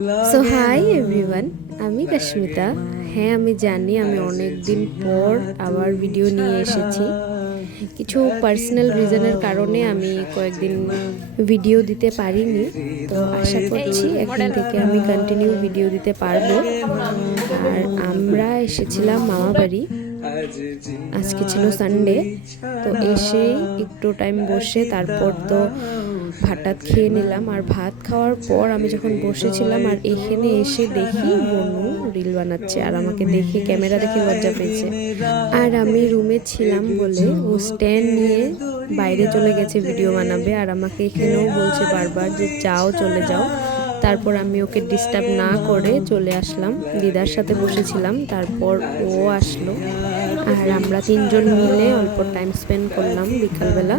So hi everyone, আমি কাশ্মিতা। হ্যাঁ, আমি জানি আমি অনেক দিন পর আবার ভিডিও নিয়ে এসেছি। কিছু পার্সোনাল রিজনের কারণে আমি কয়েকদিন ভিডিও দিতে পারিনি, তো আশা করছি এখন থেকে আমি কন্টিনিউ ভিডিও দিতে পারবো। আর আমরা এসেছিলাম মামা বাড়ি, আজকে ছিল সানডে। তো এসে একটু টাইম বসে তারপর তো ভাত খেয়ে নিলাম। আর ভাত খাওয়ার পর আমি যখন বসেছিলাম আর এখানে এসে দেখি বনু রিল বানাচ্ছে, আর আমাকে দেখে ক্যামেরা দেখে লজ্জা পেয়েছে। আর আমি রুমে ছিলাম বলে ও স্ট্যান্ড নিয়ে বাইরে চলে গেছে ভিডিও বানাবে, আর আমাকে এখানেও বলছে বারবার যে যাও, চলে যাও। তারপর আমি ওকে ডিস্টার্ব না করে চলে আসলাম, দিদার সাথে বসেছিলাম। তারপর ও আসলো আর আমরা তিনজন মিলে অল্প টাইম স্পেন্ড করলাম বিকালবেলা।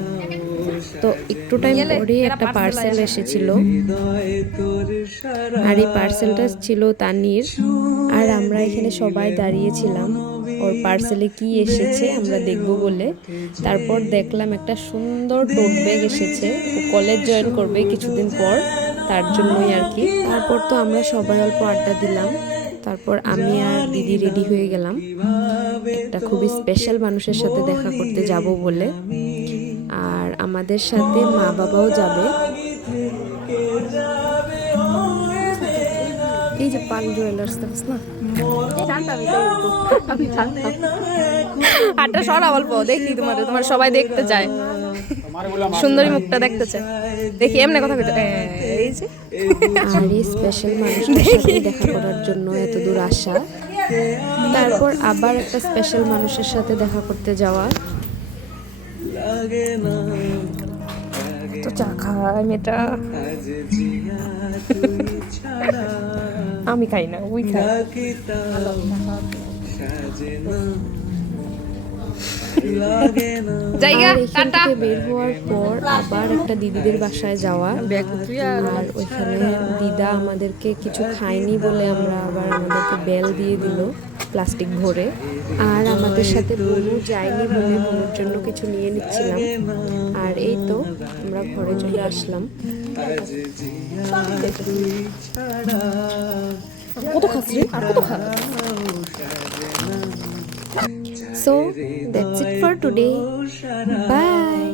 তো একটু টাইম পরে একটা পার্সেল এসেছিল, আর এই পার্সেলটা ছিল তানির। আর আমরা এখানে সবাই দাঁড়িয়েছিলাম ওর পার্সেলে কি এসেছে আমরা দেখব বলে। তারপর দেখলাম একটা সুন্দর টোট ব্যাগ এসেছে, ও কলেজ জয়েন করবে কিছুদিন পর, তার জন্যই আর কি। তারপর তো আমরা সবাই অল্প আড্ডা দিলাম। তারপর আমি আর দিদি রেডি হয়ে গেলাম একটা খুবই স্পেশাল মানুষের সাথে দেখা করতে যাব বলে। আর আমাদের সাথে মা বাবাও যাবে। এই যে পাল জুয়েলার্স না, হাতটা সরা অল্প দেখি, তোমার সবাই দেখতে চায়, সুন্দরী মুখটা দেখতে চায়, দেখি এমনি কথা কইতে। এই যে আর এই স্পেশাল মানুষটার সাথে দেখা করার জন্য এত দূর আসা, তারপর আবার একটা স্পেশাল মানুষের সাথে দেখা করতে যাওয়া। তো চা খাই মেয়েটা, আমি খাই না, ওই খাই। আর এখান থেকে বের হওয়ার পর আবার একটা দিদিদের বাসায় যাওয়া, আর ওইখানে দিদা আমাদেরকে কিছু খাইনি বলে আমরা আবার আমাদেরকে বেল দিয়ে দিল প্লাস্টিক ভরে। আর আমাদের সাথে বনু যায়নি বলে বনুর জন্য কিছু নিয়ে নিচ্ছিলাম। আর এই তো আমরা ঘরে চলে আসলাম। কত খাচ্ছি আর কত খা। So that's it for today. Bye.